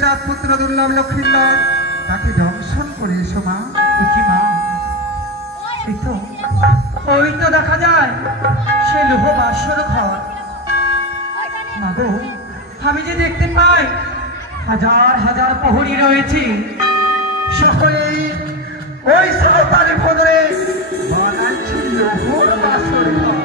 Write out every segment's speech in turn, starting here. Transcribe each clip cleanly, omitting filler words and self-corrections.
চাঁদ পুত্র দুর্লভ লক্ষ্মীন্দর তাকে দংশন করে এসো মা। কি মা, ওই তো দেখা যায় সে লোহ বাসর ঘর। মাগো, আমি যে দেখতে পাই হাজার হাজার প্রহরী রয়েছে, সকলেই ওই সাঁওতালি ভোদরে বানাইছি লোহর বাসর ঘর।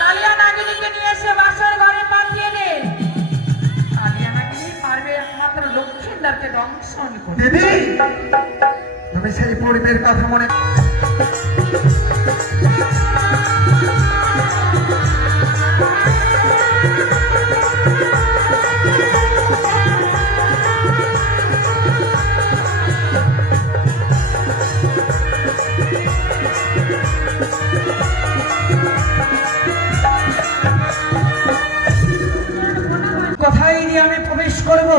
কালিয়া নাগিনীকে নিয়ে এসে বাসর ঘরে পাঠিয়ে দে। কালিয়া নাগিনী পারবে একমাত্র লক্ষ্মীন্দরকে দংশন করতে। দিদি, তুমি সেই পূর্বের কথা মনে কোথায় নিয়ে আমি প্রবেশ করব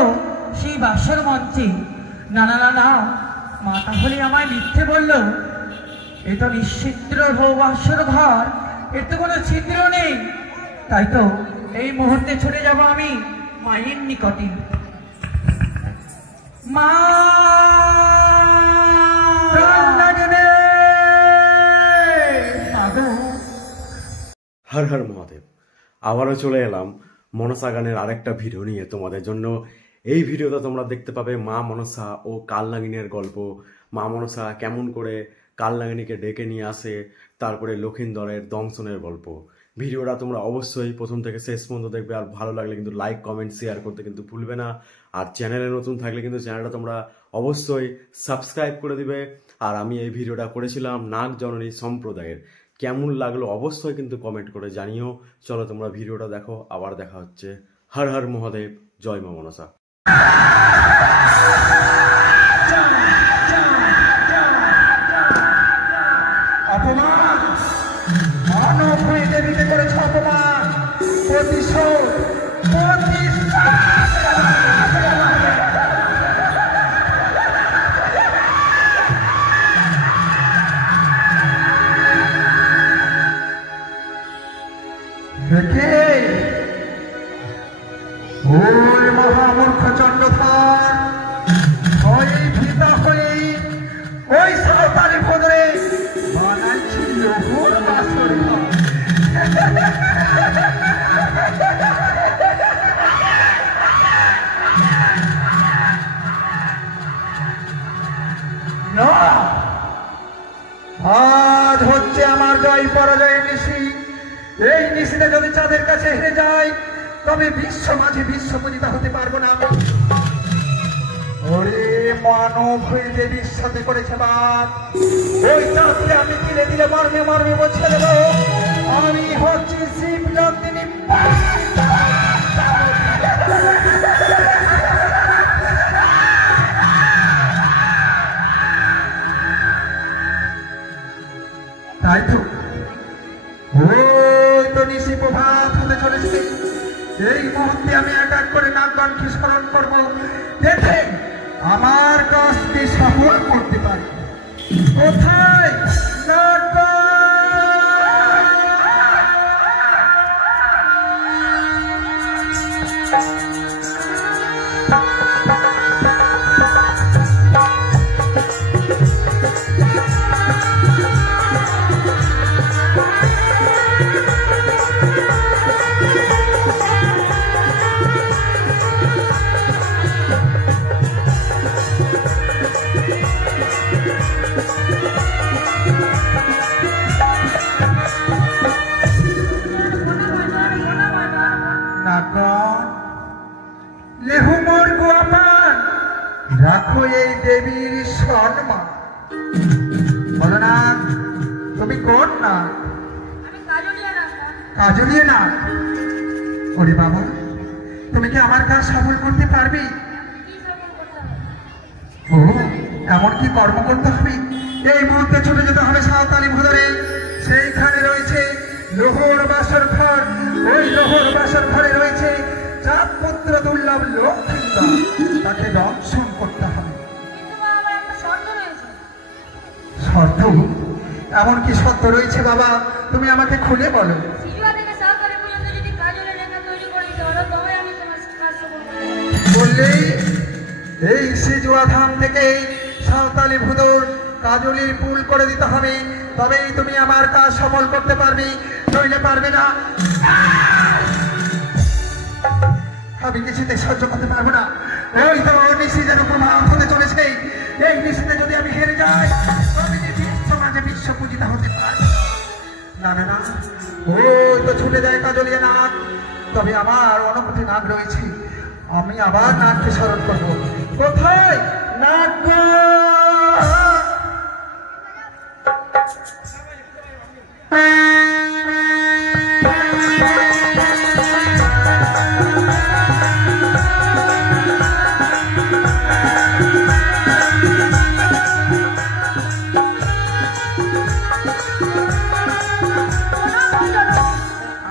সেই বাসর মঞ্চে? না না না না, মা তাহলে আমায় মিথ্যে বললো। এ তো নিশ্চিদ্র বাসর ঘর, এর তো কোনো ছিদ্র নেই। তাই তো এই মুহূর্তে ছুটে যাব আমি মায়ের নিকটে। মা, হর হর মহাদেব। আবারও চলে এলাম মনসা গানের আরেকটা ভিডিও নিয়ে তোমাদের জন্য। এই ভিডিওতে তোমরা দেখতে পাবে মা মনসা ও কালনাগিনীর গল্প। মা মনসা কেমন করে কালনাগিনীকে ডেকে নিয়ে আসে, তারপরে লক্ষিন্দরের দংশনের গল্প। ভিডিওটা তোমরা অবশ্যই প্রথম থেকে শেষ পর্যন্ত দেখবে। আর ভালো লাগলে কিন্তু লাইক কমেন্ট শেয়ার করতে কিন্তু ভুলবে না। আর চ্যানেলে নতুন থাকলে কিন্তু চ্যানেলটা তোমরা অবশ্যই সাবস্ক্রাইব করে দিবে। আর আমি এই ভিডিওটা করেছিলাম নাগ জননী সম্প্রদায়ের। কেমন লাগলো অবশ্যই কিন্তু কমেন্ট করে জানিও। চলো তোমরা ভিডিওটা দেখো, আবার দেখা হচ্ছে। হর হর মহাদেব, জয় মা মনসা। অপমান, মানব হয়ে দেবীতে করেছ অপমান, প্রতিশোধ, ওই মহামূর্খ চন্দ্রধর ভয়ে ভীতা হয়ে ওই সাঁওতালি ভোদরে বানাইছি লোহর বাসর ঘর। আজ হচ্ছে আমার জয় পরাজয়ের নিশি। এই নিশিতে যদি চাঁদের কাছে হেরে যায় তবে বিশ্ব মাঝে বিশ্ব পূজিতা হতে পারবো না। ওরে মানব হয়ে দেবীর সাথে করেছে বাদ, ওই চাঁদকে আমি দিলে দিলে মর্মে মর্মে বসে দেব। আমি হচ্ছি শিব নন্দিনী। তাই তো ওই তো নিশি প্রভাত হতে চলেছে। এই মুহূর্তে আমি এক এক করে নাগগণকে স্মরণ করবো, দেখে আমার কাজকে সফল করতে পারি। কোথায় নাগগণ? লেহুমর গোয়াপান রাখো এই দেবীর সম্মান। বলো না তুমি কোন না? কাজলিয়ে না? ওরে বাবা, তুমি কি আমার কাজ সফল করতে পারবে? ও, এমন কি কর্ম করতে হবে? এই মুহূর্তে ছুটে যেতে হবে সাঁওতালি ভোদরে। সেইখানে রয়েছে লোহর বাসর ঘর, ওই লোহর বাসর ঘরে রয়েছে চাঁদ পুত্র দুর্লভ লক্ষ্মীন্দর, তাকে দর্শন করতে হবে। কিন্তু মা, আমার একটা শর্ত রয়েছে। শর্ত? এমন কি শর্ত রয়েছে বাবা, তুমি আমাকে খুলে বলো। সিজুয়া থেকে সহকারী পর্যন্ত যদি কাজলের রেখা তৈরি করে দিতে পারো, তবে আমি তোমার কাজ সফল করব। বললেই এই সিজুয়া ধাম থেকে সাঁওতালি ভুদর কাজলির পুল করে দিতে হবে, তবেই তুমি আমার কাজ সফল করতে পারবে, নইলে পারবে না। আমি কিছুতে সহ্য করতে পারবো না। ওই তো নিশিদের উপর মাঠ হতে চলেছে, এই নিশিতে যদি আমি হেরে যাই, তবে যে বিশ্ব মাঝে বিশ্ব পূজিতা হতে পারবে না। না না না, ওই তো ছুটে যায় কাজলিয়া নাগ, তবে আমার অনুমতি নাগ রয়েছে, আমি আবার নাগকে স্মরণ করবো। কোথায় নাগ গো?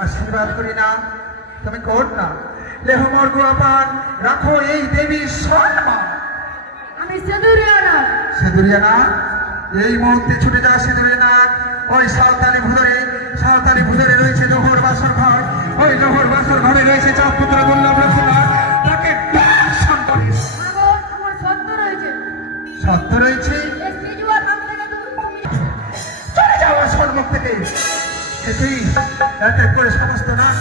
আশীর্বাদ করি না, তুমি কোন না লেহমর গোয়াপান রাখো এই দেবীর সম্মান। আমি সেদুরিয়ানা। সেদুরিয়ানা, এই মুহূর্তে ছুটে যাওয়া সেদুরিয়ানা ওই সাঁওতালি ভুদরে রয়েছে লোহর বাসর ঘর, ওই লোহর বাসর ঘরে রয়েছে চাঁদ পুত্র দুর্লভ লক্ষ্মীন্দর, তাকে দর্শন করিস। আমার শর্ত রয়েছে। সত্য রয়েছে? এই সিজুয়া ধাম থেকে তুমি চলে যাওয়া সম্মুখ থেকে। এতেই এক এক করে সমস্ত নাচ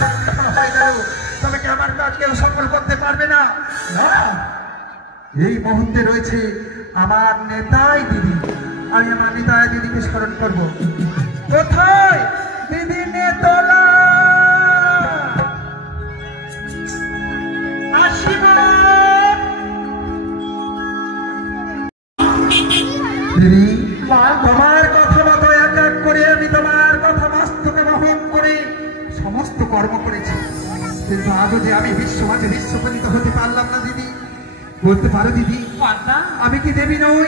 হয়ে গেল, তবে কি আমার কাজ কেউ সফল করতে পারবে না? না, এই মুহূর্তে রয়েছে আমার নেতাই দিদি, আমি আমার নেতাই দিদিকে স্মরণ করব। কোথায় দিদি নেতলা? আসিব দিদি, তোমার কথা মতো এক এক করে আমি তোমার কথা মস্তকে বহন করে সমস্ত কর্ম করেছি, কিন্তু আজও যে আমি বিশ্ব মাঝে বিশ্বপতিত হতে পারলাম না দিদি। বলতে পারো দিদি, কর্তা, আমি কি দেবী নই?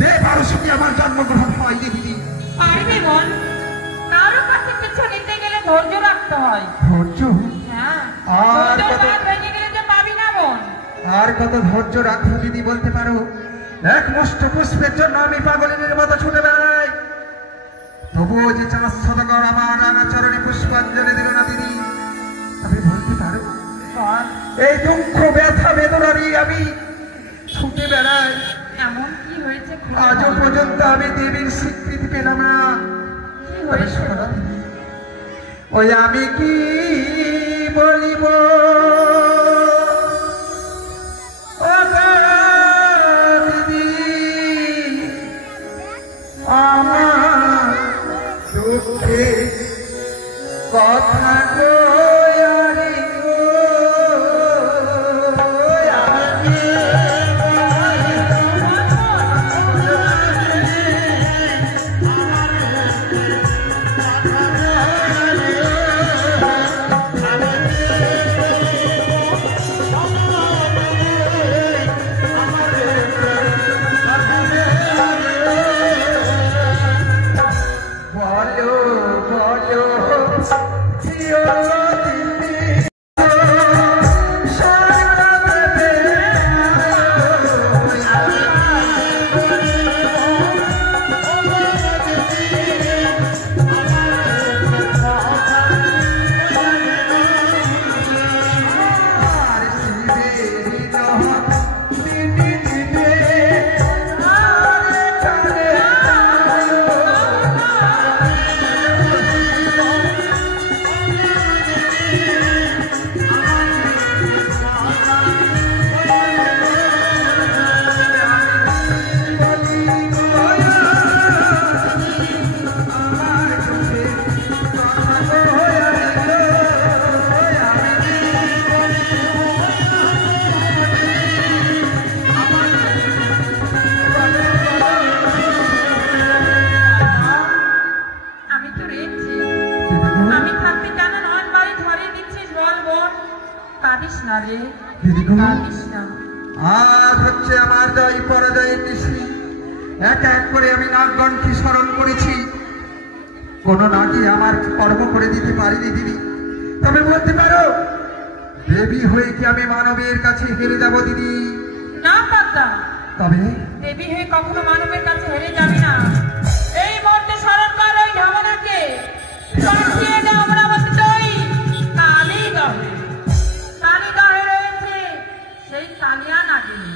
দেব আরো সুখী আমার জন্মগ্রহণ হয়নি দিদি। পারবে বোন, কারো কাছে কিছু নিতে গেলে ধৈর্য রাখতে হয়। ধৈর্য? হ্যাঁ, আর ধৈর্য কত- না ভেঙে গেলে যে পাবি না বোন। আর কত ধৈর্য রাখো দিদি বলতে পারো? এক মুষ্ট পুষ্পের জন্য আমি পাগলের মতো ছুটে বেড়াই, তবুও যে চাঁদ সদাগর আমার রাঙা চরণে পুষ্পাঞ্জলি দিল না দিদি, আপনি বলতে পারো? বল, এই দুঃখ ব্যথা বেদনারই আমি ছুটে বেড়াই, এমন কি হয়েছে? খুলে আজও বল। পর্যন্ত আমি দেবীর স্বীকৃতি পেলাম না। কি হয়েছে? ওই আমি কি বলিব ও গো দিদি, আমার দুঃখে কথা গো আরে গো, আমি বলো বলো প্রিয় দিদি, সারা দেবে আর শিবেরি নহ দিদি দিবে আর কারে আমি তো রেখছি, আমি থাকতে কেন নয় বাড়ি ধরে দিচ্ছিস? বল বোন, কাঁদিস না রে, দিদি গো, কাঁদিস না। আজ হচ্ছে আমার জয় পরাজয়ের নিশি, এক এক করে আমি নাগগণকে স্মরণ করেছি, কোনো নাকি আমার কর্ম করে দিতে পারিনি দিদি। তবে বলতে পারো দেবী হয়ে কি আমি মানবের কাছে হেরে যাব দিদি? না পাতা, তবে দেবী হয়ে কখনো মানবের কাছে হেরে যাবি না। এই মুহূর্তে স্মরণ কর ওই ঢামনাকে, পাঠিয়ে দে অমরাবতী দই কালীদহে। কালীদহে রয়েছে সেই কালিয়া নাগিনী।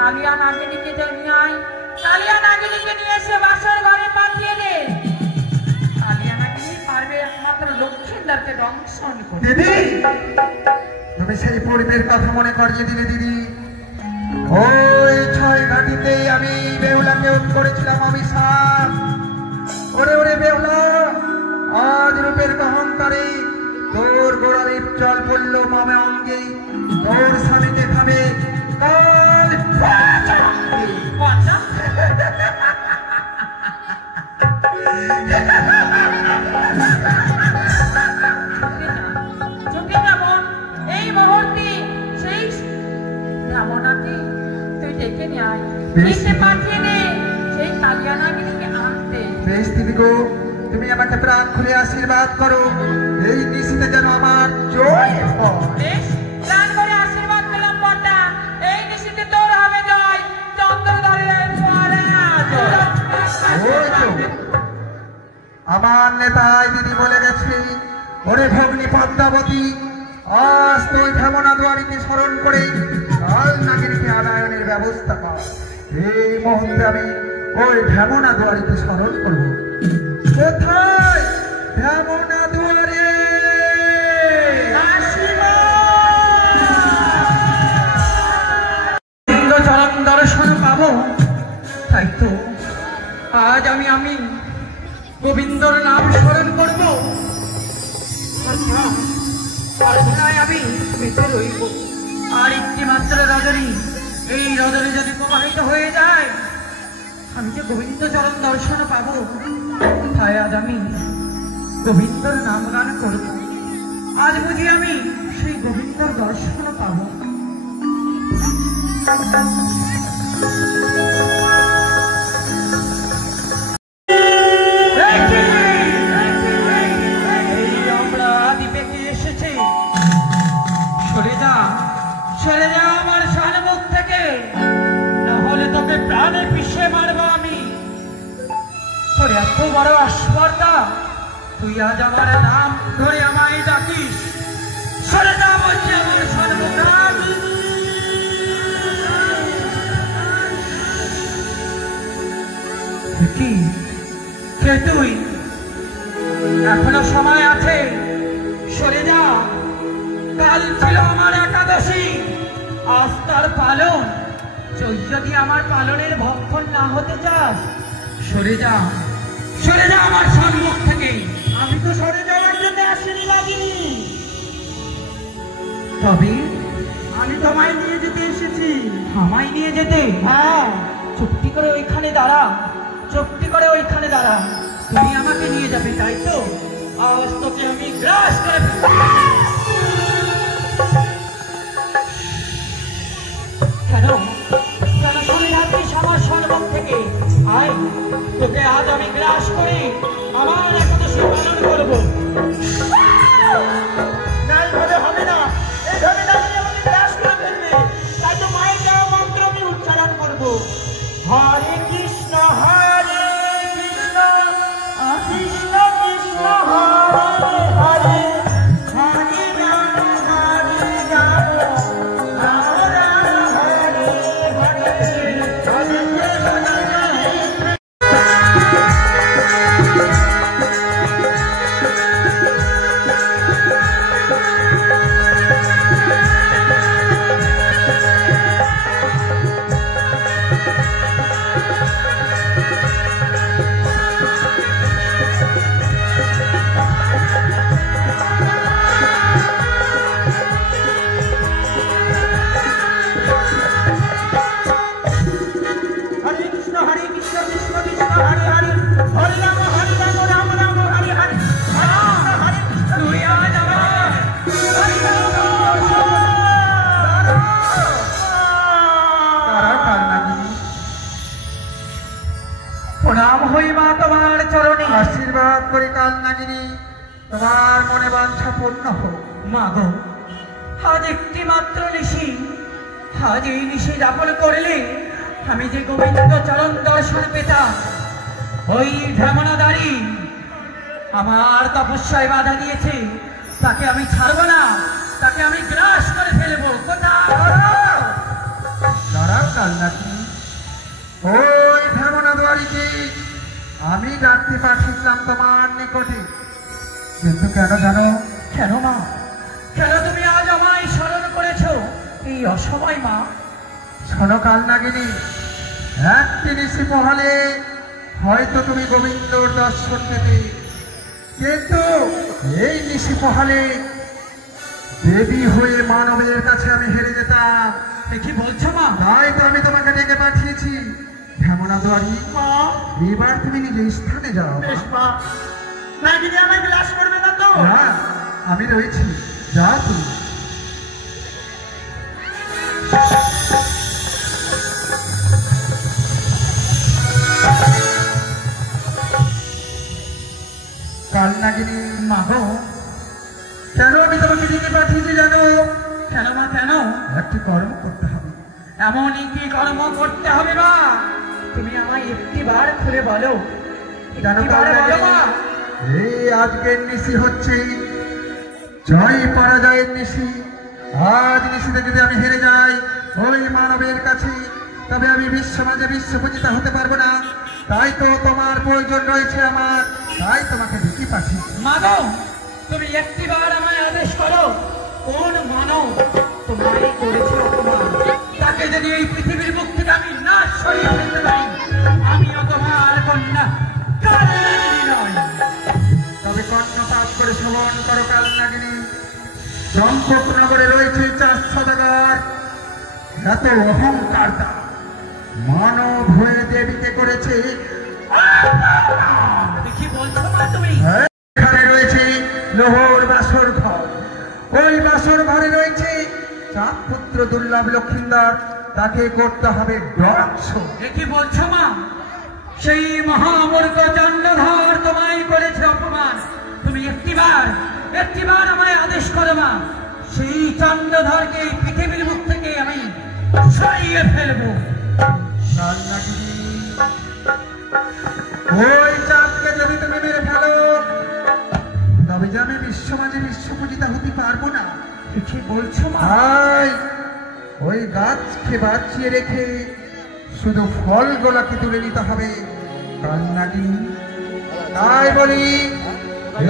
কালিয়া নাগিনীকে যে নিয়ে আয়, কালিয়া নাগিনীকে নিয়ে এসে বাসর ঘরে পাঠিয়ে দে। কালিয়া নাগিনী পারবে একমাত্র লক্ষ্মীদারকে দংশন করতে। দিদি তুমি সেই পূর্বের কথা মনে করিয়ে দিলে দিদি। ওই 6 ঘাটিতেই আমি বেহুলাকে করেছিলাম অভিশাপ। ওরে ওরে বেহুলা, আজ রূপের অহংকারে তোর গোড়ালিপ জল পড়ল মামে অঙ্গে। তোর স্বামীকে খাবে কাল বাচ্চা, চোখে যেমন এই মুহূর্তে সেই ঢামনাকে তুই ডেকে নিয়ে আয়, এসে পাঠিয়ে দে সেই কালিয়া নাগিনীকে আনতে। বেশ দিদি গো, তুমি আমাকে প্রাণ খুলে আশীর্বাদ করো, এই নিশিতে যেন আমার জয় হয়। বেশ, প্রাণ করে আশীর্বাদ পেলাম বটা। এই নিশিতে তোর হবে জয়, চন্দ্রধরের মহারাজ। ওই তো আমার নেতাই দিদি বলে গেছে, ওরে ভগ্নী পদ্মাবতী, আজ তুই ঢামনা দুয়ারিকে স্মরণ করে কাল নাগিনীকে আনায়নের ব্যবস্থা কর। এই মুহূর্তে আমি ওই ঢামনা দুয়ারিকে স্মরণ করবো। কোথায় ঢামনা দুয়ারে? চরণ দর্শন পাবো, তাই তো আজ আমি গোবিন্দর নাম স্মরণ করবো। প্রার্থনায় আমি বেঁচে রইব। আর একটি মাত্র রজনী, এই রজনী যদি প্রবাহিত হয়ে যায়, আমি যে গোবিন্দ চরণ দর্শন পাবো। তাই আজ আমি গোবিন্দর নাম গান করব। আজ বুঝি আমি সেই গোবিন্দর দর্শন পাবো। সরে যা আমার সানমুখ থেকে, নাহলে তোকে প্রাণে পিষে মারবো আমি। তোর এত বড় আস্পর্ধা, তুই আজ আমার নাম ধরে আমায় ডাকিস? সরে যা বলছি আমার সানমুখ। কি কে তুই? এখনো সময় আছে, সরে যা। কাল ছিল আমার একাদশী, আজ তার পালন। যদি আমার পালনের ভক্ষণ না হতে চাস, সরে যা, সরে যা আমার সম্মুখ থেকে। আমি তো সরে যাওয়ার জন্য আসিনি লাগিনি, তবে আমি তোমায় নিয়ে যেতে এসেছি। আমায় নিয়ে যেতে? হ্যাঁ, চুপটি করে ওইখানে দাঁড়া, চুপটি করে ওইখানে দাঁড়া। তুমি আমাকে নিয়ে যাবে, তাই তো? আজ তোকে আমি গ্রাস করে কেন কেন শুনে রাখিস আমার সর্বম থেকে? আয়, তোকে আজ আমি গ্রাস করে আমার একাদশী পালন করবো। এইভাবে হবে না, এইভাবে না হলে আমাকে গ্রাস করে ফেলবে। তাই তো মায়ের দেওয়া মন্ত্র আমি উচ্চারণ করবো। হরে কৃষ্ণ হরে কৃষ্ণ, কৃষ্ণ কৃষ্ণ হরে হরে, হরে রাম হরে রাম, রাম রাম হরে হরে, হরে কৃষ্ণ। হোক। মা গো, আজ একটি মাত্র নিশি, আজ এই নিশি যাপন করলে আমি যে গোবিন্দ চরণ দর্শন পেতাম, ওই ঢেমনাদারি আমার তপস্যায় বাধা দিয়েছে, তাকে আমি ছাড়বো না, তাকে আমি গ্রাস করে ফেলবো। কোথায়? দাঁড়াও কালনাগিনী, ওই ভেমনা দুয়ারিকে আমি ডাকতে পাঠিয়েছিলাম তোমার নিকটে, কিন্তু কেন জানো? কেন মা, কেন তুমি আজ আমায় স্মরণ করেছো এই অসময় মা? শোনো কালনাগিনী, একটি নিশি পহালে হয়তো তুমি গোবিন্দর দর্শন পেতে, কিন্তু এই নিশি পহালে দেবী হয়ে মানবের কাছে আমি হেরে যেতাম। এ কি বলছো মা? তাই তো আমি তোমাকে ডেকে পাঠিয়েছি ভেমনা দুয়ারি। মা, এবার তুমি নিজের স্থানে যাও। বেশ মা, নাগিনী আমায় গ্রাস করবে না তো? না, আমি রয়েছি, যাও তুমি। কালনাগিনী, মা গো, কেন আমি তোমাকে ডেকে পাঠিয়েছি জানো? কেন মা কেন? একটি কর্ম করতে হবে। এমনই কি কর্ম করতে হবে মা? তুমি আমায় একটিবার খুলে বলো, জানো একটিবার বলো মা। এই আজকের নিশি হচ্ছে জয় পরাজয়ের নিশি। আজ নিশিতে যদি আমি হেরে যাই ওই মানবের কাছে, তবে আমি বিশ্ব মাঝে বিশ্বপূজিতা হতে পারবো না। তাই তো তোমার প্রয়োজন রয়েছে আমার, তাই তোমাকে ডেকে পাঠিয়েছি। মা গো, তুমি একটিবার আমায় আদেশ করো, কোন মানব তোমায় করেছে অপমান, তাকে যদি এই পৃথিবীর মুখ থেকে আমি না সরিয়ে ফেলতে পারি, আমিও তোমার কন্যা কালনাগিনী নয়। তবে কর্ণপাত করে শ্রবণ করো কালনাগিনী। চম্পকনগরে রয়েছে 4 সদাগর, এত অহংকার তা মানব হয়ে দেবীকে করেছে। কি বলছো মা তুমি? এখানে রয়েছে লোহর বাসর ঘর, ওই বাসর ঘরে রয়েছে 4 পুত্র দুর্লভ লক্ষিন্দর, তাকে করতে হবে ধ্বংস। এ কি বলছো মা? সেই মহামূর্খ চন্দ্রধর তোমায় করেছে অপমান, তুমি একটিবার আমায় আদেশ করো মা, সেই চন্দ্রধরকে এই পৃথিবীর মুখ থেকে আমি সরিয়ে ফেলবো। কালনাগিনী, ওই চাঁদকে যদি তুমি মেরে ফেলো, তবে যে আমি বিশ্বমাঝে বিশ্বপূজিতা হতে পারবো না। কি বলছো মা? তাই ওই গাছকে বাঁচিয়ে রেখে শুধু ফলগুলোকে তুলে নিতে হবে কালনাগিনী। তাই বলি,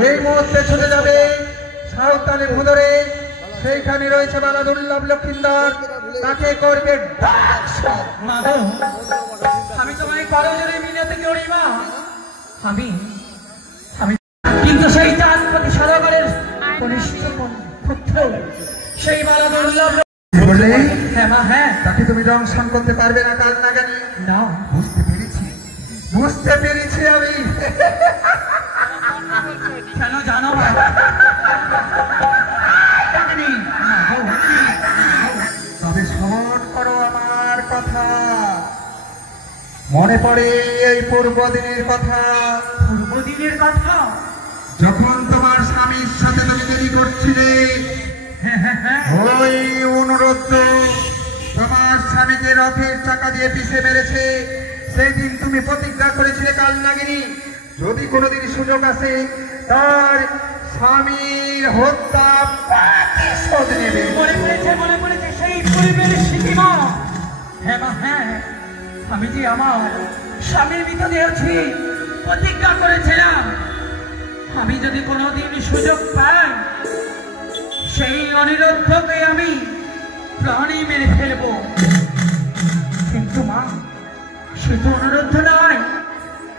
এই মুহূর্তে চলে যাবে সাঁওতালি ভুদরে, সেইখানে রয়েছে বালা দুর্লভ লক্ষিন্দর, তাকে করবে ধ্বংস। মা গো, আমি তোমায় করজোরে মিনতি করি মা, আমি কিন্তু সেই চাঁদপতি সদাগরের কনিষ্ঠ পুত্র, সেই বালা দুর্লভ। বলে হ্যাঁ মা, হ্যাঁ। তাকে তুমি দংশন করতে পারবে না কালনাগিনী। না, বুঝতে পেরেছি আমি। কেন জানো মা? তবে স্মরণ করো আমার কথা, মনে পড়ে এই পূর্বদিনের কথা, পূর্বদিনের কথা? যখন তোমার স্বামীর সাথে তুমি দেরি করছিলে। ওই অনুরোধ তোমার স্বামীকে রথের চাকা দিয়ে পিষে মেরেছে, সেই দিন তুমি প্রতিজ্ঞা করেছিলে কালনাগিনী, যদি কোনোদিন সুযোগ আসে তার স্বামীর হত্যা প্রতিশোধ নেবে। মনে পড়েছে সেই পূর্বের স্মৃতিমা। হ্যাঁ মা, হ্যাঁ, আমি যে আমার স্বামীর মৃতদেহ ছুঁয়ে প্রতিজ্ঞা করেছিলাম, আমি যদি কোনোদিন সুযোগ পাই সেই অনিরুদ্ধকে আমি প্রাণী মেরে ফেলবো। কিন্তু মা, সে তো অনিরুদ্ধ নয়,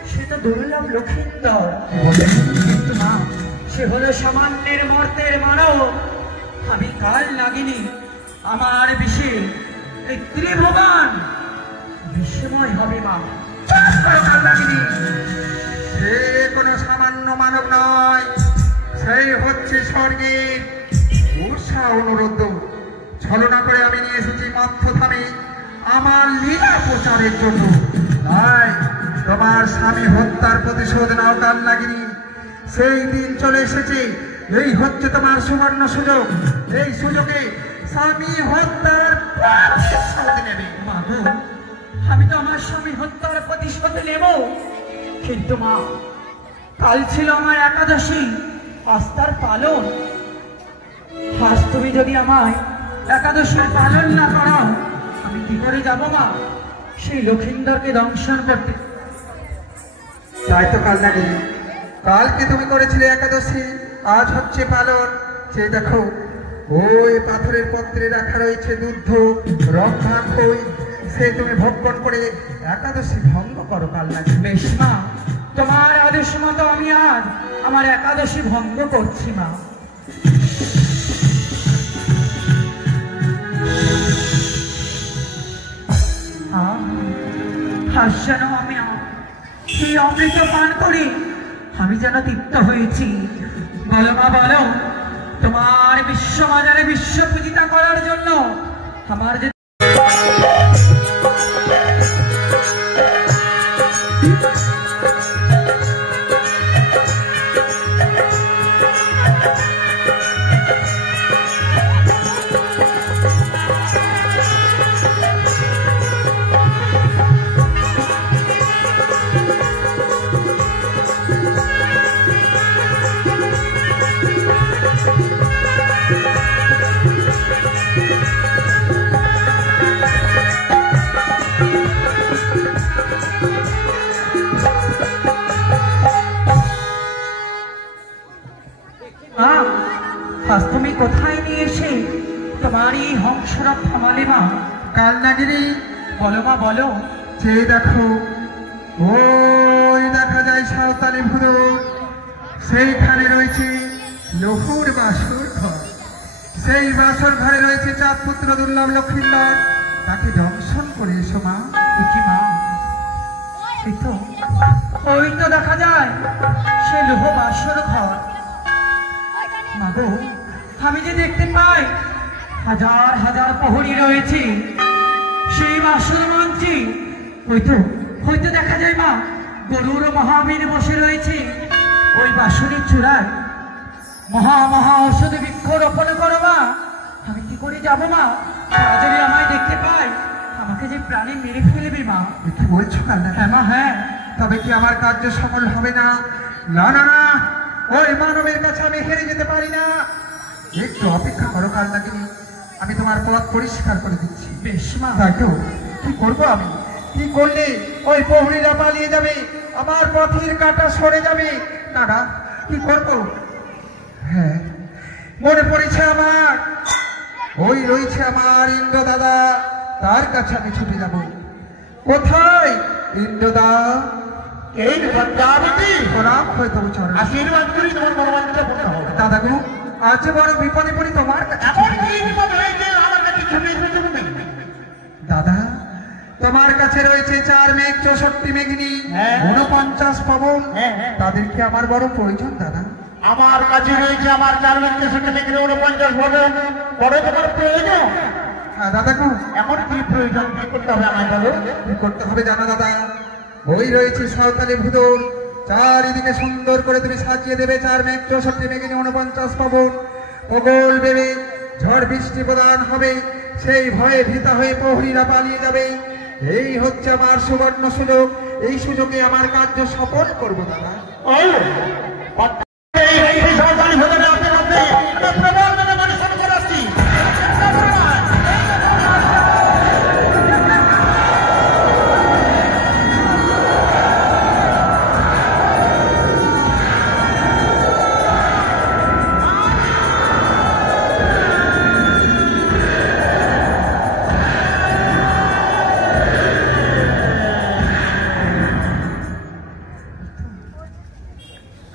সে তো দুর্লভ লক্ষিন্দর। কিন্তু মা, সে হলো সামান্যের মর্তের মানব, আমি কালনাগিনী। আমার বিষে এই ত্রিভুবন বিস্ময় হবে মা। কালনাগিনী সে কোনো সামান্য মানব নয়, সেই হচ্ছে স্বর্গের উষা অনুরোধ। ছলনা করে আমি নিয়ে এসেছি মন্থধামে আমার লীলা প্রচারের জন্য। তাই তোমার স্বামী হত্যার প্রতিশোধ নাও কালনাগিনী। সেই দিন চলে এসেছে, এই হচ্ছে তোমার সুবর্ণ সুযোগ। এই সুযোগে স্বামী হত্যার প্রতিশোধ নেবে। মাগো, আমি তো আমার স্বামী হত্যার প্রতিশোধ নেব, কিন্তু মা, কাল ছিল আমার একাদশী, আজ তার পালন। আজ তুমি যদি আমায় একাদশীর পালন না করো, আমি কি করে যাব মা সেই লক্ষিন্দরকে দংশন করতে? তাই তো কাল নাগিনী, কালকে তুমি করেছিলে একাদশী, আজ হচ্ছে পালন। সে দেখো, ওই পাথরের পত্রে রাখা রয়েছে দুধ, রক্ষা খই, সে তুমি ভক্ষণ করে একাদশী ভঙ্গ করো কাল নাগিনী। বেশ মা, তোমার আদেশ মতো আমি আজ আমার একাদশী ভঙ্গ করছি মা। আজ যেন আমি সেই অমৃত পান করি আমি যেন তৃপ্ত হয়েছি। বলো মা, বলো, তোমার বিশ্ববাজারে বিশ্ব পূজিতা করার জন্য আমার যে আজ তুমি কোথায় নিয়ে এসে তোমার এই হংসরথ থামালে মা? কাল নাগিনী, বলো মা, বলো। সে দেখো, ওই দেখা যায় সাঁওতালি ভুদর, সেইখানে রয়েছে লহুর বাসর ঘর। সেই বাসর ঘরে রয়েছে চাঁদ পুত্র দুর্লভ লক্ষিন্দর, তাকে দংশন করে এসো মা। কি মা, ওই তো দেখা যায় সে লোহ বাসর ঘর। মাগো, আমি যে দেখতে পাই হাজার হাজার প্রহরী রয়েছে সেই বাসর মঞ্চে। হয়তো দেখা যায় মা, গরুর মহাবীর বসে রয়েছে ওই বাসনের চূড়ায়। মহা মহা ঔষধ বৃক্ষ রোপণ করো মা। আমি কি করে যাবো মা? তারা যদি আমায় দেখতে পাই, আমাকে যে প্রাণী মেরে ফেলবে মা। কি বলছো কাল নাগিনী? হ্যাঁ মা, হ্যাঁ। তবে কি আমার কার্য সফল হবে না? না না না, ওই মানবের কাছে আমি হেরে যেতে পারি না। একটু অপেক্ষা করো কাল নাগিনী, আমি তোমার পথ পরিষ্কার করে দিচ্ছি। বেশ মা। তাই তো, কি করবো আমি? কি করলে ওই প্রহরীরা পালিয়ে যাবে, আমার পথের কাঁটা সরে যাবে? না না, কি করবো? হ্যাঁ, মনে পড়েছে আমার, ওই রয়েছে আমার ইন্দ্র দাদা, তার কাছে আমি ছুটে যাব। কোথায় ইন্দ্রদা? এই পদ্মাবতী, প্রণাম হয়তো চরণ। আশীর্বাদ করি তোমার মনোবাঞ্ছা পূর্ণ হোক। দাদা গো, আজ বড় বিপদে পড়ি তোমার কাছে। এমন কি বিপদ হয়েছে আমার কাছে ছুটে এসেছো তুমি? দাদা, তোমার কাছে রয়েছে 4 মেঘ 64 মেঘিনী, হ্যাঁ। 49 পবন, হ্যাঁ, হ্যাঁ। তাদেরকে আমার বড় প্রয়োজন দাদা। আমার কাছে রয়েছে আমার 4 মিনিটে সেটা লিখে 49 বছর পরে তোমার প্রয়োজন। হ্যাঁ দাদা গো, এমন কি প্রয়োজন, কি করতে হবে আমায় বলো? কি করতে হবে জানো দাদা? ওই রয়েছে সাঁওতালি ভুদর, চারিদিকে সুন্দর করে তুমি সাজিয়ে দেবে 4 মেঘ 64 মেঘিনী 49 পবন। পগল দেবে, ঝড় বৃষ্টি প্রদান হবে, সেই ভয়ে ভীতা হয়ে প্রহরীরা পালিয়ে যাবে। এই হচ্ছে আমার সুবর্ণ সুযোগ, এই সুযোগে আমার কার্য সফল করবো দাদা। ও এই সরকারি ভোজনে আপনার মধ্যে প্রবর্তনে মানুষের করাচ্ছি।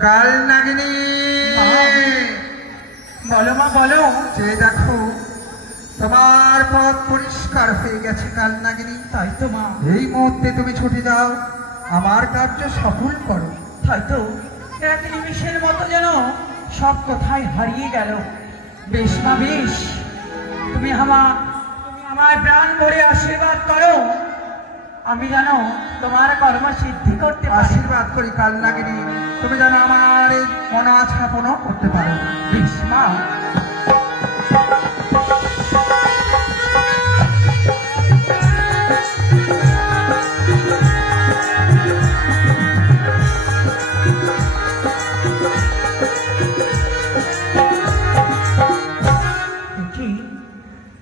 কাল নাগিনী, বলো মা, বলো। যে দেখো, তোমার পথ পরিষ্কার হয়ে গেছে কাল নাগিনী। তাই তো মা, এই মুহূর্তে তুমি ছুটে যাও, আমার কার্য সফল করো। তাই তো, এক নিমিষের মতো যেন সব কথাই হারিয়ে গেল। বেশ মা, বেশ। তুমি আমায় প্রাণ ভরে আশীর্বাদ করো। আমি যেন তোমার কর্ম সিদ্ধি করতে পারি। আশীর্বাদ করি কাল নাগিনী, তুমি যেন আমার এই মনাছা পূর্ণ করতে পারো। বেশ মা।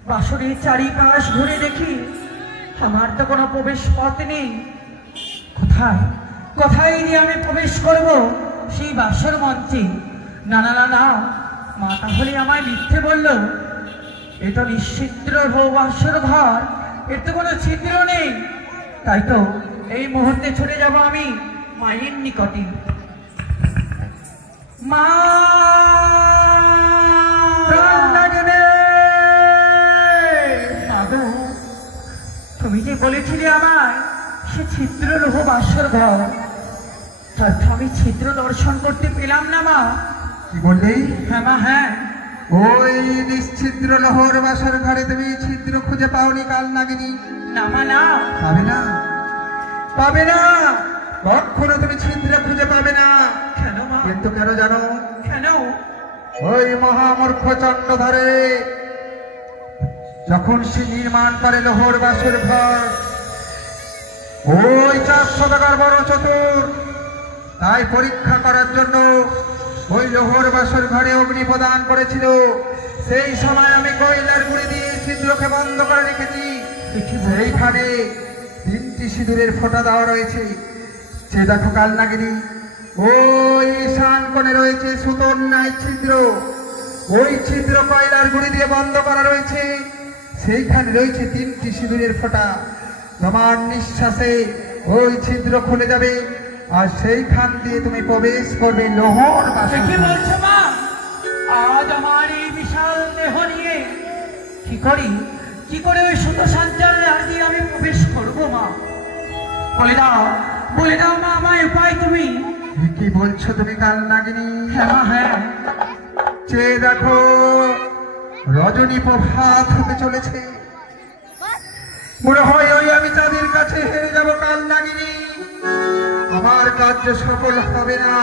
বাসুরের চারিপাশ ঘুরে দেখি আমার তো কোনো প্রবেশ পথ নেই। কোথায় কোথায় দিয়ে আমি প্রবেশ করব সেই বাসর মঞ্চে? না না না না, মা তাহলে আমায় মিথ্যে বলল। এ তো নিশ্চিদ্র বাসর ঘর, এর তো কোনো ছিদ্র নেই। তাই তো এই মুহূর্তে ছুটে যাব আমি মায়ের নিকটে। মা তুমি যে বলেছিলে আমায় সে ছিদ্র লোহ বাসর ঘর, তাতে আমি ছিদ্র দর্শন করতে পেলাম না মা। কি বললি? হ্যাঁ মা হ্যাঁ। ওই নিশ্ছিদ্র লোহর বাসর ঘরে তুমি ছিদ্র খুঁজে পাওনি কাল নাগিনী? না মা না। পাবে না, পাবে না, কখনো তুমি ছিদ্র খুঁজে পাবে না। কেন মা? কিন্তু কেন জানো? কেন? ওই মহামূর্খ চন্দ্রধরে যখন সে নির্মাণ করে লোহর বাসর ঘর, ওই 400 টাকার বড় চতুর, তাই পরীক্ষা করার জন্য ওই লোহর বাসর ঘরে অগ্নি প্রদান করেছিল। সেই সময় আমি কয়লার গুঁড়ি দিয়ে ছিদ্রকে বন্ধ করে রেখেছি। সেইখানে 3টি সিঁদুরের ফোঁটা দেওয়া রয়েছে। সে দেখো কাল নাগিনী, ওই ঈশান কোণে রয়েছে সুতোর ন্যায় ছিদ্র, ওই ছিদ্র কয়লার গুঁড়ি দিয়ে বন্ধ করা রয়েছে। সেইখানে রয়েছে 3টি সিঁদুরের ফোঁটা। তোমার নিঃশ্বাসে ওই ছিদ্র খুলে যাবে, আর সেইখান দিয়ে তুমি প্রবেশ করবে লোহর বাসর কি ঘরে। বলছো মা? আজ আমার এই বিশাল দেহ নিয়ে কি করে ওই সুতো সঞ্চার দিয়ে আমি প্রবেশ করবো মা? বলে দাও মা আমায় উপায় তুমি। কি বলছো তুমি কাল নাগিনী? হ্যাঁ মা হ্যাঁ। চেয়ে দেখো, রজনী প্রভাত হতে চলেছে। মনে হয় ওই আমি চাঁদের কাছে হেরে যাব কাল নাগিনী, আমার কার্য সফল হবে না।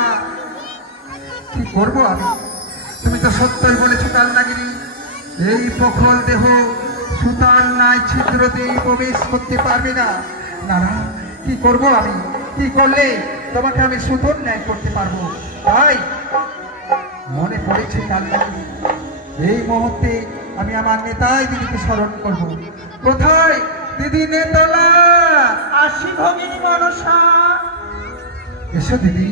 কি করবো আমি? তুমি তো সত্যই বলেছো কাল নাগিনী, এই প্রখর দেহ সুতার নাই ছিদ্রতে প্রবেশ করতে পারবে না। না না, কি করবো আমি? কি করলে তোমাকে আমি সুতোর ন্যায় করতে পারবো? তাই মনে পড়েছে কাল নাগিনী, এই মুহূর্তে আমি আমার নেতাই দিদিকে স্মরণ করব। কোথায় দিদি নেতলা? আসি ভগিনী মনসা। এসো দিদি।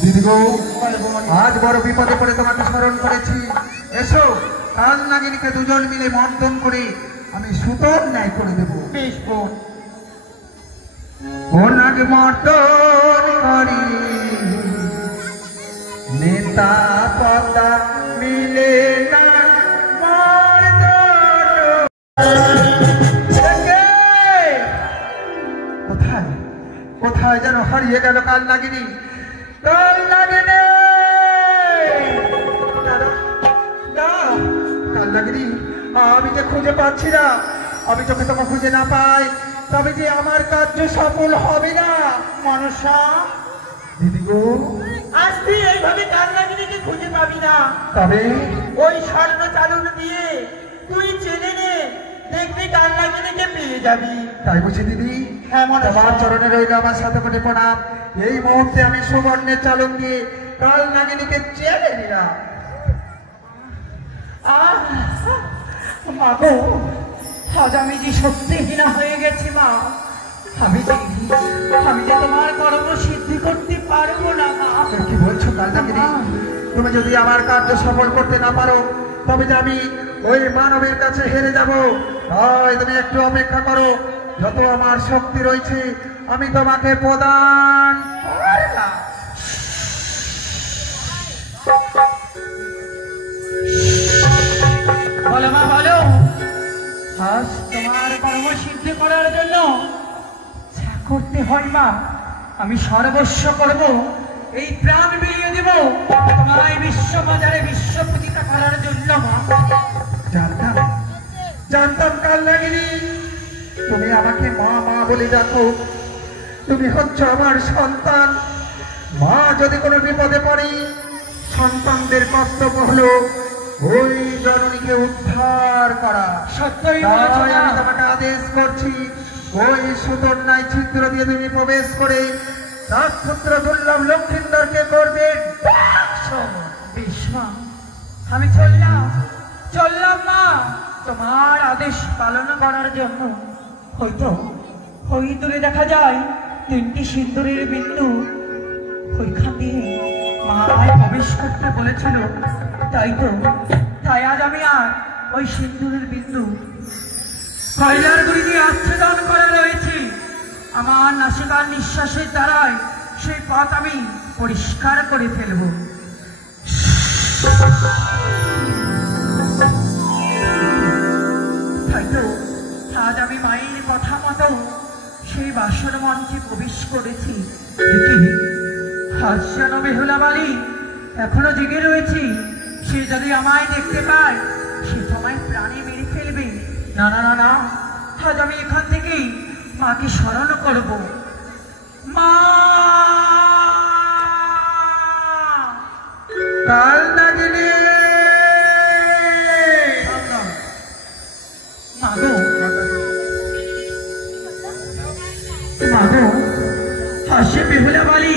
দিদি গো, আজ বড় বিপদে পড়ে তোমাকে স্মরণ করেছি। এসো, কাল নাগিনীকে দুজন মিলে মর্দন করে আমি সুতোর ন্যায় করে দেবো। বেশ বোন। ও নাগ মর্দন করি নেতা পদা মিলে না মর্দন। কোথায় কোথায় যেন হারিয়ে গেল কাল নাগিনী। কাল নাগিনী, কাল নাগিনী, আমি যে খুঁজে পাচ্ছি না। আমি তোকে তোমাকে খুঁজে না পাই তবে যে আমার কার্য সফল হবে না। মনসা, দিদি গো, আজ তুই এইভাবে কান্নাগিরিকে খুঁজে পাবি না। তবে ওই স্বর্ণ চালন দিয়ে তুই চেনে নে, দেখবি কান্নাগিরিকে পেয়ে যাবি। তাই বুঝি দিদি? হ্যাঁ মনসা। তোমার চরণে রইল আমার সাথে কোটি প্রণাম। এই মুহূর্তে আমি সুবর্ণের চালন দিয়ে কাল নাগিনীকে চেনে নিলাম। মা গো, আজ আমি যে সত্যিহীনা হয়ে গেছি মা। আমি যে তোমার কর্ম সিদ্ধি করতে পারবো না মা। কি বলছো কাল নাগিনী? তুমি যদি আমার কার্য সফল করতে না পারো তবে যে আমি ওই মানবের কাছে হেরে যাব। তাই তুমি একটু অপেক্ষা করো, যত আমার শক্তি রয়েছে আমি তোমাকে প্রদান করলাম। বলো মা বলো, আজ তোমার কর্ম সিদ্ধি করার জন্য যা করতে হয় মা আমি সর্বস্ব করব। এই প্রাণ বিলিয়ে দেব তোমার বিশ্ব বাজারে বিশ্ব প্রতিষ্ঠা করার জন্য মা। জানতাম জানতাম কাল নাগিনী তুমি আমাকে মা মা বলে ডাকো। তুমি হচ্ছ আমার সন্তান। মা যদি কোনো বিপদে পড়ে, সন্তানদের কর্তব্য হলো ওই জননীকে উদ্ধার করা। সত্যই বলেছ তাই মা। আমি তোমাকে আদেশ করছি, ওই সুতোর ন্যায় ছিদ্র দিয়ে তুমি প্রবেশ করে রাজপুত্র দুর্লভ লক্ষ্মীন্দরকে করবে বেশ মা, আমি চললাম মা তোমার আদেশ পালন করার জন্য। হয়তো ওই দূরে দেখা যায় 3টি সিন্দুরের বিন্দু, ওইখান দিয়ে মা আমায় প্রবেশ করতে বলেছিল। তাই আজ আমি আর ওই সিন্দুরের বিন্দু কয়লার গুড়ি দিয়ে আচ্ছাদন করা রয়েছে। আমার নাসিকার নিঃশ্বাসের দ্বারাই সেই পথ আমি পরিষ্কার করে ফেলব। তাইতো আজ আমি মায়ের কথা মতো সেই বাসর মঞ্চে প্রবেশ করেছি। দেখি আজ যেন বেহুলা বালি এখনো জেগে রয়েছি। সে যদি আমায় দেখতে পায়, সে তো আমায় প্রাণে মেরে ফেলবে। না না না না, আজ আমি এখান থেকেই মাকে স্মরণ করব। মা, কাল না গেলে মাগো মাগো, হাসে বেহুলা বালি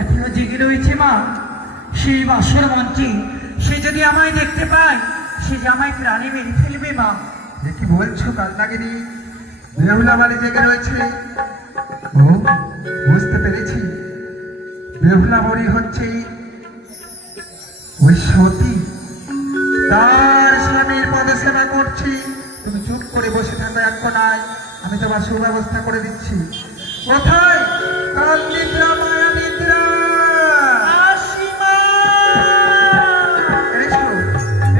এখনো জেগে রয়েছে মা সেই বাসর মঞ্চে। সে যদি আমায় দেখতে পায়, সে যে আমায় প্রাণে মেরে ফেলবে। মা, কি বলছো কালনাগিনী? বেহুলা বাড়ি জেগে রয়েছে? ও, বুঝতে পেরেছি। বেহুলা বাড়ি হচ্ছে ওই সতী, তার স্বামীর পদে সেবা করছি। তুমি চুপ করে বসে থাকো এক কোনায়, আমি তোমার সুব্যবস্থা করে দিচ্ছি। কোথায় কাল নিদ্রা মায়া নিদ্রা? এসো,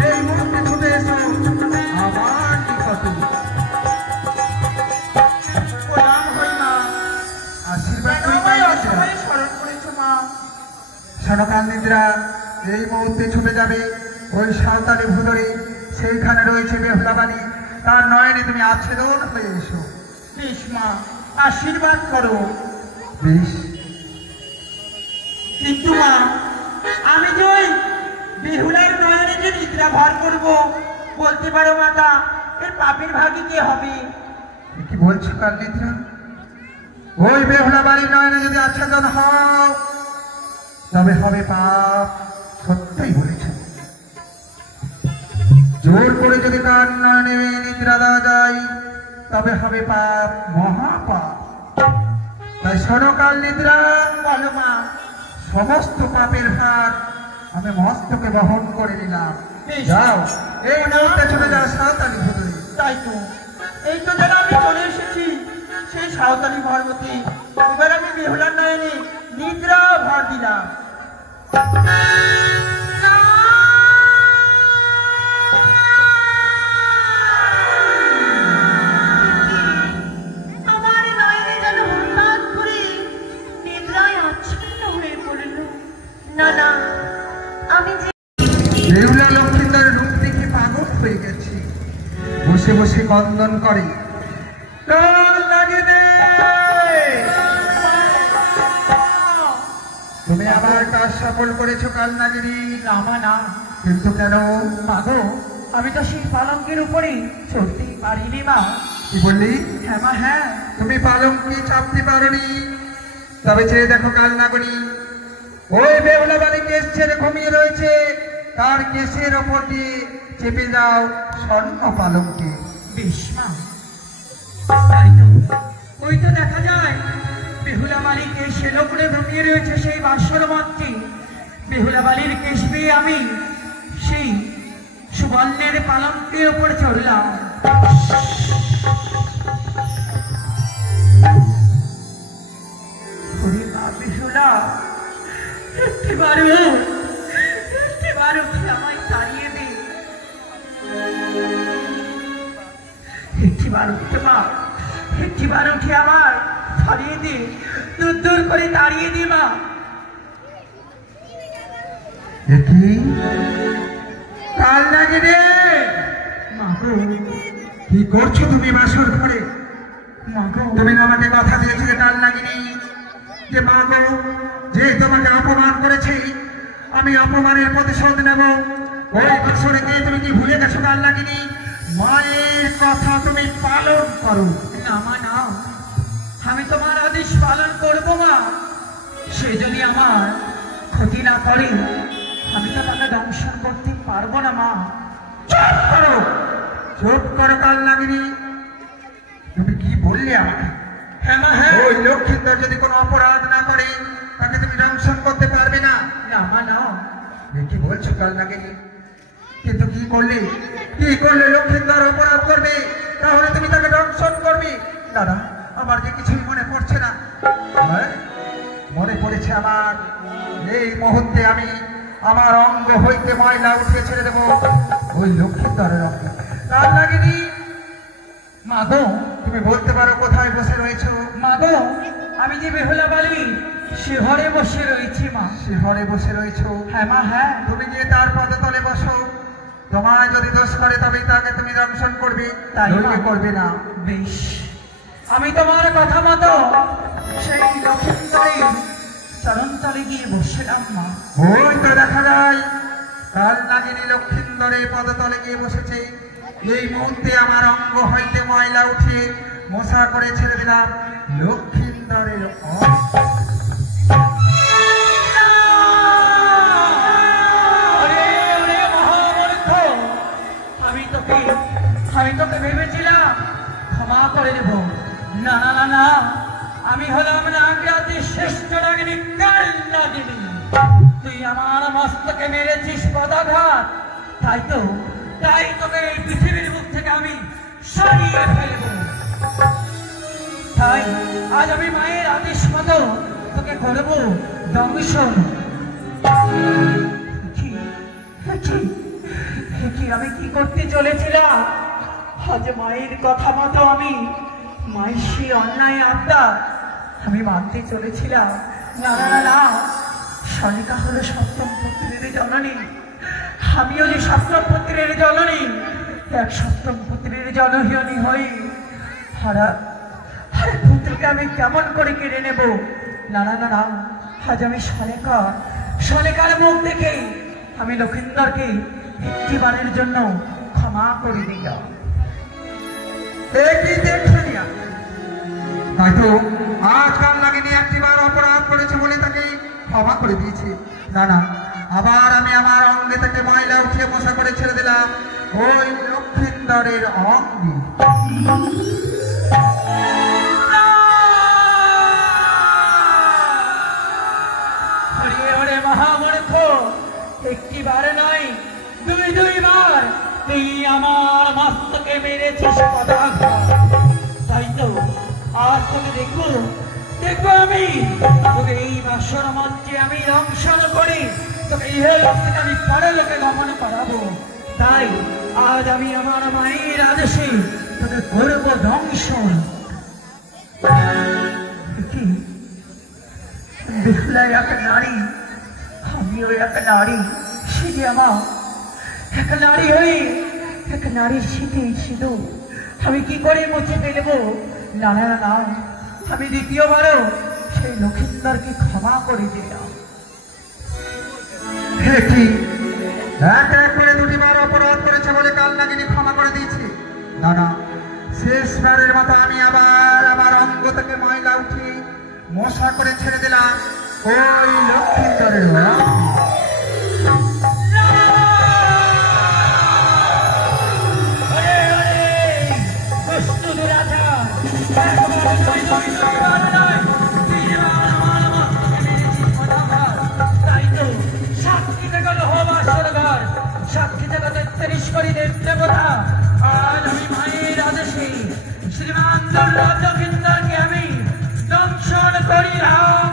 এই মুহূর্তে ছুটে এসো আমার নিকটে। আশীর্বাদ করি কাল নিদ্রা। স্মরণ করেছো মা। শোনো কাল নিদ্রা, এই মুহূর্তে ছুটে যাবে ওই সাঁওতালি ভুদরে, সেইখানে রয়েছে বেহুলা বাড়ি। তার নয়নে তুমি আচ্ছাদন হয়ে এসো। বেশ মা, আশীর্বাদ করো। বেশ, কিন্তু মা, আমি যে ওই বেহুলার নয়নে যে নিদ্রা ভর করবো, বলতে পারো মাতা, এর পাপের ভাগী কে হবে? কি বলছো কাল নিদ্রা? ওই বেহুলা বাড়ির নয়নে যদি আচ্ছাদন হও, তবে হবে পাপ। সত্যই বলেছ। জোর করে যদি কার নয়নে নিদ্রা দেওয়া যায়, তবে হবে পাপ, মহাপাপ। তাই শোনো কাল নিদ্রা, বলো মা। সমস্ত পাপের ভার আমি মস্তকে বহন করে নিলাম। বেশ। যাও, এই মুহূর্তে চলে যাও সাঁওতালি ভুদরে। তাই তো, এই তো যেন আমি চলে এসেছি সেই সাঁওতালি ভরবতী। এবার আমি বেহুলার নয়নে নিদ্রা ভর দিলাম। আমার নয়নে যেন হঠাৎ করে নিদ্রায় আচ্ছন্ন হয়ে পড়ল। না না, আমি যে বেহুলা লক্ষ্মীন্দর রূপ দেখে পাগল হয়ে গেছে। বসে বসে কন্দন করে, কাল লাগে দে। তুমি আমার কাজ সফল করেছো কাল নাগিনী। রামা না, কিন্তু কেন? মাগো, আমি তো সেই পালঙ্কের উপরে চড়তেই পারিনি মা। কি বললি? হ্যাঁ মা, হ্যাঁ। তুমি পালঙ্কে চাপতে পারোনি? তবে চেয়ে দেখো কাল নাগিনী, ওই বেহুলা বাড়ি কেশ ছেড়ে ঘুমিয়ে রয়েছে, তার কেশের ওপর দিয়ে চেপে যাও স্বর্ণ পালঙ্কে। বেশ মা। তাই তো, ওই তো দেখা যায় বেহুলা বালির কেশের ওপরে ঘুমিয়ে রয়েছে সেই বাসর মঞ্চে। বেহুলা বালির কেশ পেয়ে আমি সেই সুবর্ণের পালঙ্কের ওপর চড়লাম। ওরে মা বেহুলা, একটিবার উঠে আমায় তাড়িয়ে দে। একটিবার উঠে মা, একটিবার উঠে আমার তাড়িয়ে দে, দূর দূর করে তাড়িয়ে দে মা। দেখি কাল লাগে রে। মা গো, কি করছো তুমি বাসর ঘরে? মাগো তুমি না আমাকে কথা দিয়েছিলে কাল নাগিনী যে মা গো, যে তোমাকে অপমান করেছে আমি অপমানের প্রতিশোধ নেব। ওই বছরে গিয়ে তুমি কি ভুলে গেছো কাল নাগিনী? মায়ের কথা তুমি পালন করো। না মা না, আমি তোমার আদেশ পালন করবো মা। সে যদি আমার ক্ষতি না করে আমি তো তাকে দংশন করতে পারবো না মা। চুপ করো, চুপ করো কাল নাগিনী। তুমি কি বললে আমাকে? হ্যাঁ মা হ্যাঁ। ওই লক্ষ্মীন্দর যদি কোনো অপরাধ না করে তাকে তুমি দংশন করতে পারবে না। না মা না, কি বলছো কাল নাগিনী? কিন্তু কি করলে, কি করলে লক্ষ্মীন্দর অপরাধ করবে তাহলে তুমি তাকে দংশন করবে? দাদা আমার যে কিছুই মনে পড়ছে না। হ্যাঁ, মনে পড়েছে আমার। এই মুহূর্তে আমি আমার অঙ্গ হইতে ময়লা উঠে ছেড়ে দেবো ওই লক্ষ্মীন্দরের অঙ্গ। কাল নাগিনী মাগো তুমি বলতে পারো কোথায় বসে রয়েছো? মাগো, আমি যে বেহুলা বালি শিহরে বসে রয়েছি মা। শিহরে বসে রয়েছো? হ্যাঁ মা হ্যাঁ। তুমি যে তার পদতলে বসো, তোমায় যদি দোষ করে তবে তাকে তুমি দংশন করবে, তাই নইলে মা। করবে না। বেশ, আমি তোমার কথা মতো সেই লক্ষ্মীন্দরের চরণ তলে গিয়ে বসলাম মা। ওই তো দেখা যায় কাল নাগিনী লক্ষ্মীন্দরের পদতলে গিয়ে বসেছে। এই মুহূর্তে আমার অঙ্গ হইতে ময়লা উঠিয়ে মশা করে ছেড়ে দিলাম লক্ষ্মীন্দরের অঙ্গ। ওরে ওরে মহামূর্খ, আমি তোকে ভেবেছিলাম ক্ষমা করে দেব। না না না না, আমি হলাম নাগরাজের শ্রেষ্ঠ নাগিনী কাল নাগিনী। তুই আমার মস্তকে মেরেছিস পদাঘাত, তাই তোকে এই পৃথিবীর মুখ থেকে আমি সরিয়ে ফেলব। তাই আজ আমি মায়ের আদেশ মতো তোকে করব দংশন। আমি কি করতে চলেছিলাম? আজ মায়ের কথা মতো আমি মায়ের সেই অন্যায় আবদার আমি মানতে চলেছিলাম। না না না না, সনিকা হলো সপ্তম পুত্রের জননী, আমিও যে সপ্তম পুত্রের জননী। এক সপ্তম পুত্রের জনহিনী হই হারা পুত্রকে আমি কেমন করে কেড়ে নেব? না না না না, আজ আমি সনেকার মুখ দেখে আমি লক্ষিন্দরকে একটিবারের জন্য ক্ষমা করে দিলাম। কি দেখছেন? হয়তো আজ কাল নাগিনী একটিবার অপরাধ করেছে বলে তাকে ক্ষমা করে দিয়েছে। না না, আবার আমি আমার অঙ্গে থেকে ময়লা উঠিয়ে মশা করে ছেড়ে দিলাম ওই লক্ষ্মীন্দরের অঙ্গে। মহামূর্খ, একটিবার নয় দুইবার তুই আমার মস্তকে মেরেছিস পদাঘাত। তাই তো আজ তোকে দেখবো আমি তোকে এই বাসর মঞ্চে আমি দংশন করি, তোকে ইহলোক থেকে আমি পরলোকে গমন করাবো। তাই আজ আমি আমার মায়ের আদেশে তোকে করবো দংশন। বেহুলায় এক নারী, আমিও এক নারী, সে যে আমার এক নারী হয়ে এক নারীর শীতে সিঁদুর আমি কি করে মুছে ফেলবো? না না না, আমি দ্বিতীয়বারও সেই লক্ষিন্দরকে ক্ষমা করে দিলাম। কি এক এক করে দুটিবার অপরাধ করেছে বলে কাল নাগিনী ক্ষমা করে দিয়েছে? না না, শেষবারের মতো আমি আবার আমার অঙ্গ থেকে ময়লা উঠিয়ে মশা করে ছেড়ে দিলাম ওই লক্ষ্মীন্দরের সাক্ষী জগতে ৩০ কোটি দেবতা, আজ আমি মায়ের আদেশে শ্রীমান দুর্লভ লক্ষিন্দরকে আমি দংশন করিলাম।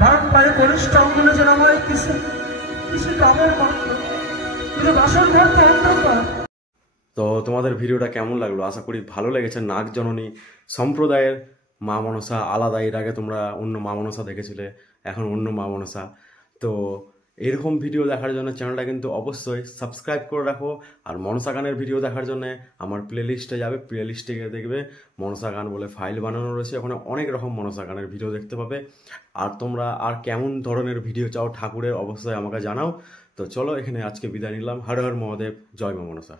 বারংবারে কনিষ্ঠ অঙ্গুলো যেন আমার কিছু কামের মাত্র কিন্তু বাসন ঘর তো অন্ধকার। তো তোমাদের ভিডিওটা কেমন লাগলো? আশা করি ভালো লেগেছে। নাগজননী সম্প্রদায়ের মা মনসা আলাদা। এর আগে তোমরা অন্য মা মনসা দেখেছিলে, এখন অন্য মা মনসা। তো এরকম ভিডিও দেখার জন্য চ্যানেলটা কিন্তু অবশ্যই সাবস্ক্রাইব করে রাখো। আর মনসা গানের ভিডিও দেখার জন্য আমার প্লেলিস্টে যাবে, প্লেলিস্টে গিয়ে দেখবে মনসা গান বলে ফাইল বানানো রয়েছে, ওখানে অনেক রকম মনসা গানের ভিডিও দেখতে পাবে। আর তোমরা আর কেমন ধরনের ভিডিও চাও ঠাকুরের অবশ্যই আমাকে জানাও। তো চলো এখানে আজকে বিদায় নিলাম। হর হর মহাদেব, জয় মা মনসা।